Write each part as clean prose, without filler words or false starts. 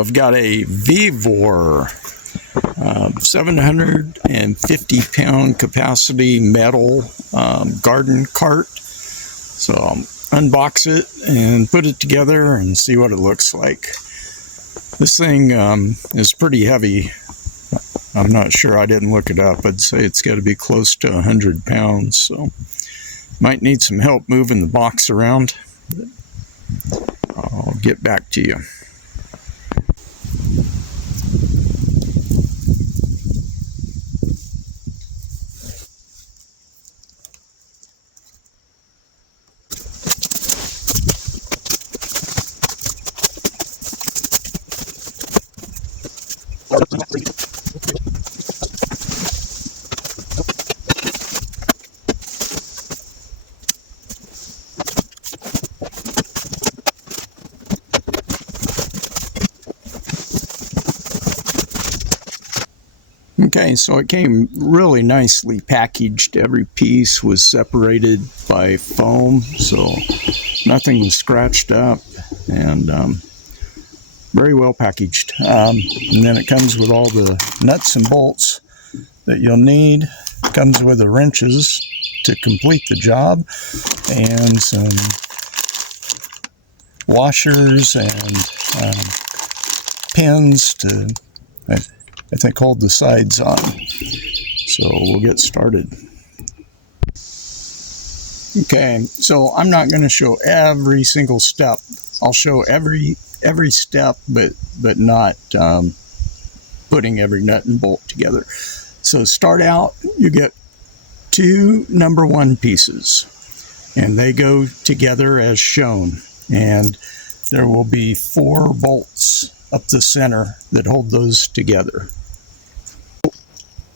I've got a Vevor 750 pound capacity metal garden cart. So I'll unbox it and put it together and see what it looks like. This thing is pretty heavy. I'm not sure, I didn't look it up. I'd say it's got to be close to 100 pounds, so might need some help moving the box around. I'll get back to you. Okay, so it came really nicely packaged. Every piece was separated by foam, so nothing was scratched up, and very well packaged. And then it comes with all the nuts and bolts that you'll need. It comes with the wrenches to complete the job, and some washers and pins to, I think, hold the sides on. So we'll get started. Okay, so I'm not going to show every single step. I'll show every step, but not putting every nut and bolt together. So start out, you get two number 1 pieces, and they go together as shown. And there will be 4 bolts up the center that hold those together.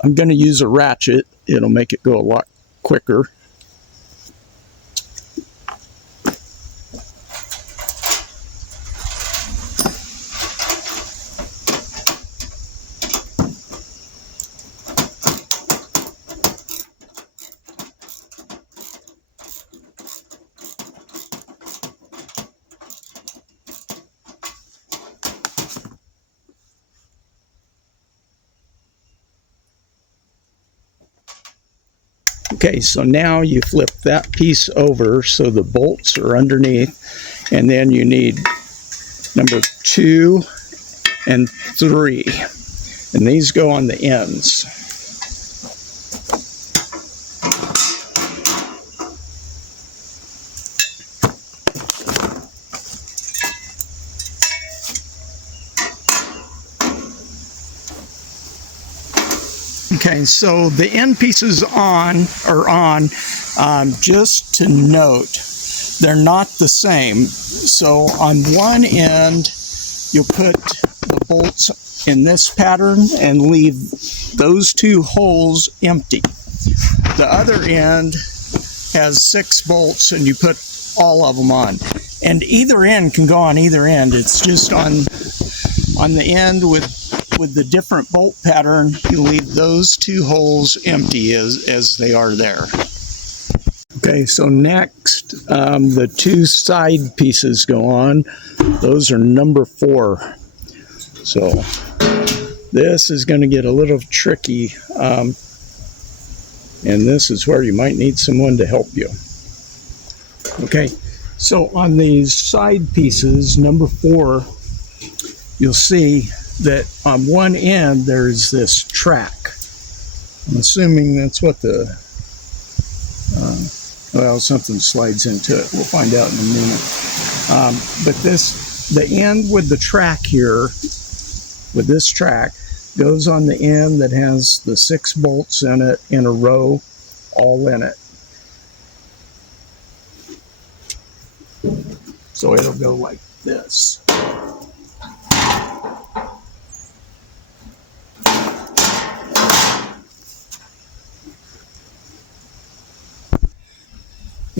I'm going to use a ratchet. It'll make it go a lot quicker. Okay, so now you flip that piece over so the bolts are underneath, and then you need number 2 and 3, and these go on the ends. Okay, so the end pieces are on, just to note, they're not the same. So on one end, you'll put the bolts in this pattern and leave those 2 holes empty. The other end has 6 bolts and you put all of them on. And either end can go on either end. It's just on the end with the different bolt pattern, you leave those 2 holes empty as they are there. Okay, so next, the 2 side pieces go on. Those are number 4. So this is going to get a little tricky, and this is where you might need someone to help you. Okay, so on these side pieces, number 4, you'll see that on one end there's this track. I'm assuming that's what the well, something slides into it. We'll find out in a minute. But the end with the track here, with this track, goes on the end that has the 6 bolts in it in a row, all in it. So it'll go like this.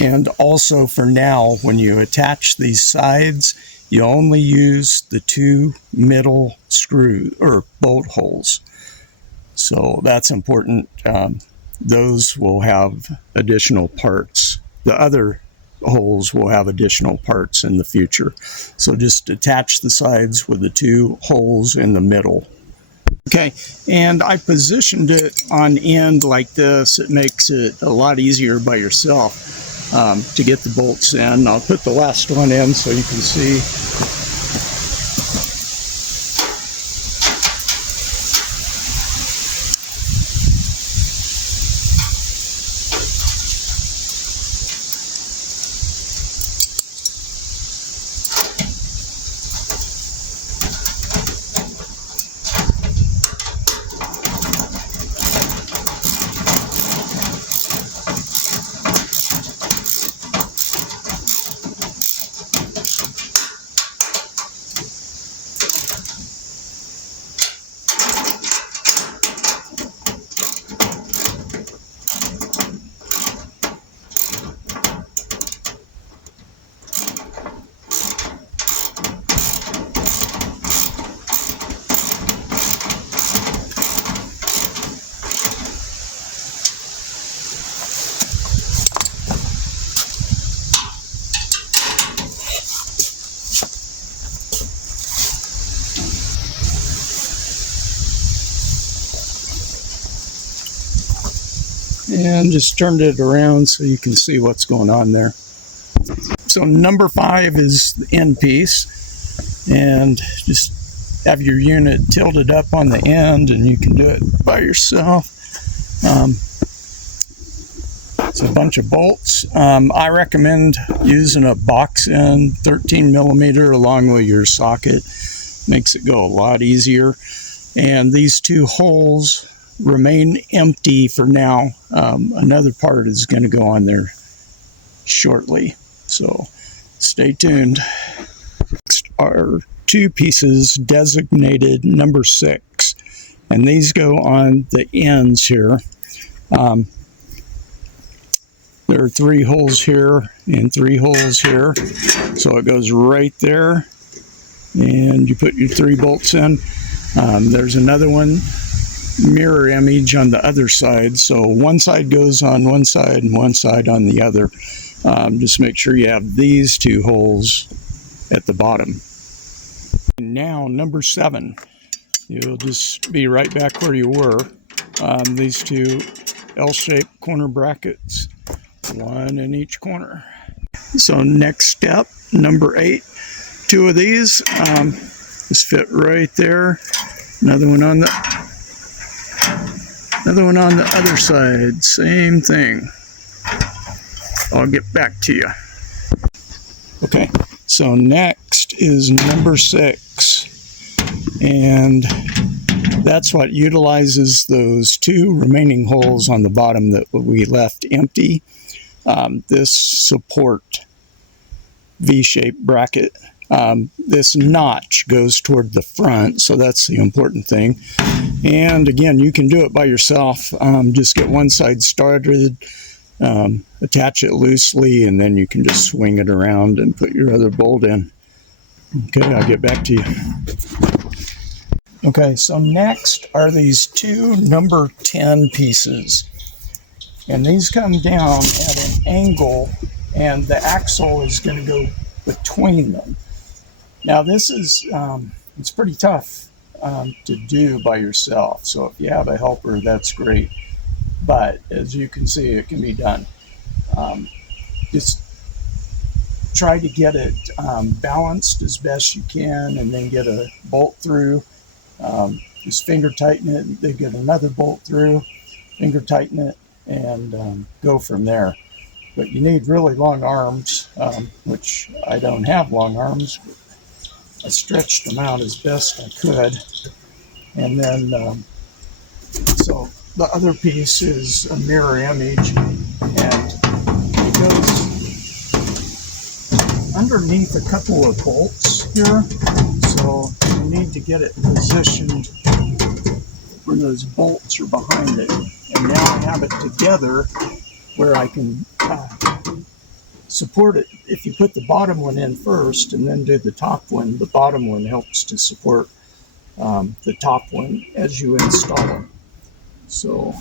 And also for now, when you attach these sides, you only use the 2 middle screw or bolt holes. So that's important. Those will have additional parts. The other holes will have additional parts in the future. So just attach the sides with the 2 holes in the middle. Okay, and I positioned it on end like this. It makes it a lot easier by yourself to get the bolts in. I'll put the last one in so you can see. And just turned it around so you can see what's going on there. So number 5 is the end piece, and just have your unit tilted up on the end, and you can do it by yourself. It's a bunch of bolts. I recommend using a box end 13 millimeter along with your socket. Makes it go a lot easier. And these 2 holes remain empty for now. Another part is going to go on there shortly, so stay tuned. Next are 2 pieces designated number 6, and these go on the ends here. There are 3 holes here and 3 holes here, so it goes right there, and you put your 3 bolts in. There's another one, mirror image on the other side, so one side goes on one side and one side on the other. Just make sure you have these 2 holes at the bottom. And now number 7, you'll just be right back where you were. These 2 L-shaped corner brackets, 1 in each corner. So next step, number 8, 2 of these just fit right there. Another one on the other side, same thing. I'll get back to you. Okay, so next is number 6, and that's what utilizes those 2 remaining holes on the bottom that we left empty. This support V-shaped bracket. This notch goes toward the front, so that's the important thing. And again, you can do it by yourself. Just get one side started, attach it loosely, and then you can just swing it around and put your other bolt in. Okay, I'll get back to you. Okay, so next are these 2 number 10 pieces. And these come down at an angle, and the axle is going to go between them. Now this is, it's pretty tough to do by yourself. So if you have a helper, that's great. But as you can see, it can be done. Just try to get it balanced as best you can, and then get a bolt through. Just finger tighten it, then get another bolt through, finger tighten it, and go from there. But you need really long arms, which I don't have long arms. But I stretched them out as best I could. And then, so the other piece is a mirror image, and it goes underneath a couple of bolts here. So you need to get it positioned where those bolts are behind it. And now I have it together where I can support it. If you put the bottom one in first and then do the top one, the bottom one helps to support the top one as you install them. So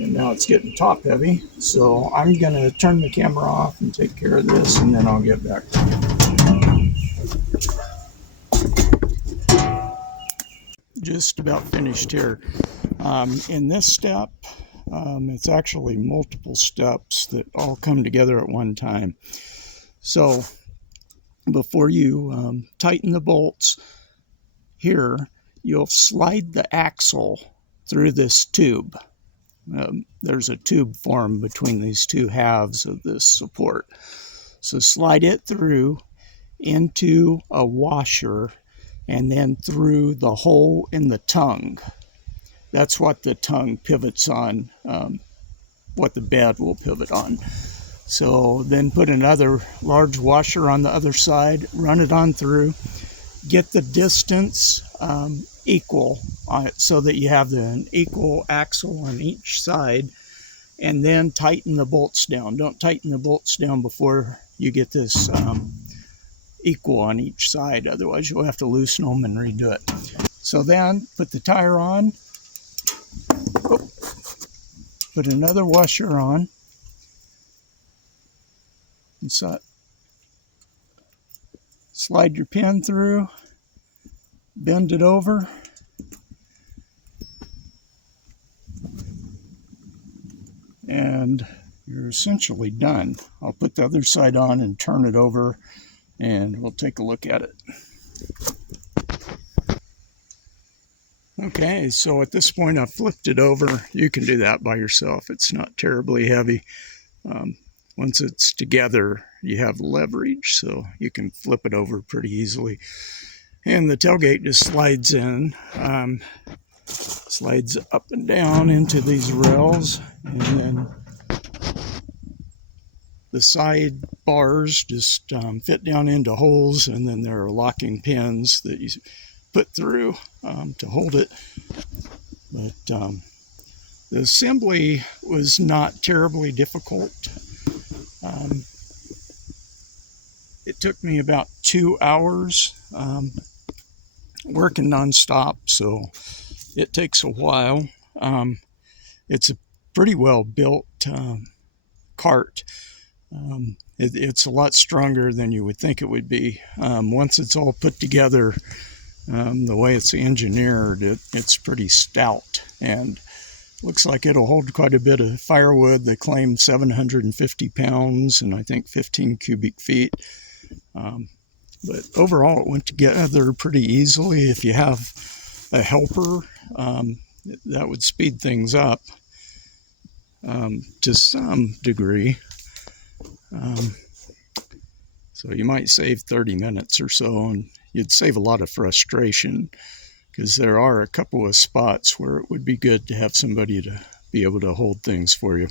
And now it's getting top heavy. So I'm going to turn the camera off and take care of this, and then I'll get back to you. Just about finished here. In this step, it's actually multiple steps that all come together at one time. So before you tighten the bolts here, you'll slide the axle through this tube. There's a tube formed between these two halves of this support. So slide it through into a washer and then through the hole in the tongue. That's what the tongue pivots on, what the bed will pivot on. So then put another large washer on the other side, run it on through, get the distance equal on it so that you have an equal axle on each side, and then tighten the bolts down. Don't tighten the bolts down before you get this equal on each side, otherwise you'll have to loosen them and redo it. So then put the tire on, put another washer on, and so slide your pin through, bend it over, and you're essentially done. I'll put the other side on and turn it over, and we'll take a look at it. Okay, so at this point I've flipped it over. You can do that by yourself. It's not terribly heavy. Once it's together, you have leverage, so you can flip it over pretty easily. And the tailgate just slides in, slides up and down into these rails, and then the side bars just fit down into holes, and then there are locking pins that you put through to hold it. But the assembly was not terribly difficult. It took me about 2 hours working nonstop, so it takes a while. It's a pretty well built cart. It's a lot stronger than you would think it would be. Once it's all put together, the way it's engineered, it's pretty stout, and looks like it'll hold quite a bit of firewood. They claim 750 pounds and I think 15 cubic feet. But overall, it went together pretty easily. If you have a helper, that would speed things up to some degree. So you might save 30 minutes or so, and you'd save a lot of frustration, because there are a couple of spots where it would be good to have somebody to be able to hold things for you.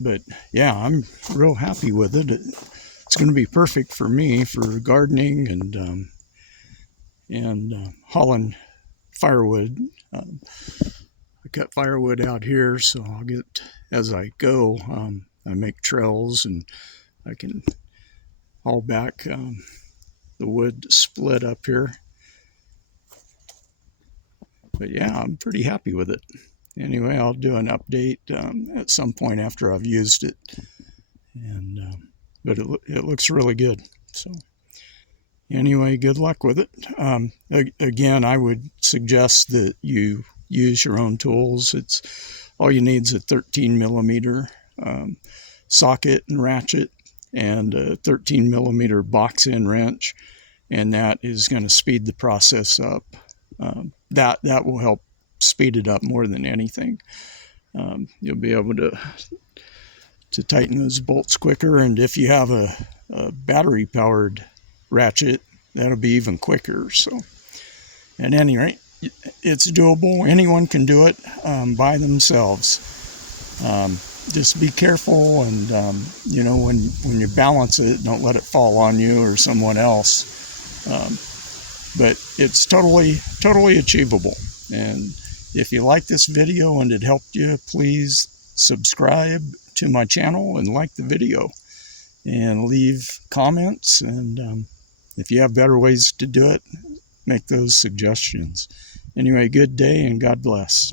But yeah, I'm real happy with it. It's going to be perfect for me for gardening and hauling firewood. I cut firewood out here, so I'll get, as I go, I make trails, and I can haul back the wood split up here. But yeah, I'm pretty happy with it. Anyway, I'll do an update at some point after I've used it. And but it looks really good. So anyway, good luck with it. Again, I would suggest that you use your own tools. It's all you need is a 13 millimeter socket and ratchet, and a 13 millimeter box end wrench, and that is going to speed the process up. That will help speed it up more than anything. You'll be able to tighten those bolts quicker, and if you have a battery powered ratchet, that'll be even quicker. So at any rate, it's doable. Anyone can do it by themselves. Just be careful, and you know, when you balance it, don't let it fall on you or someone else. But it's totally achievable. And if you like this video and it helped you, please subscribe to my channel and like the video, and leave comments. And if you have better ways to do it, make those suggestions. Anyway, good day and God bless.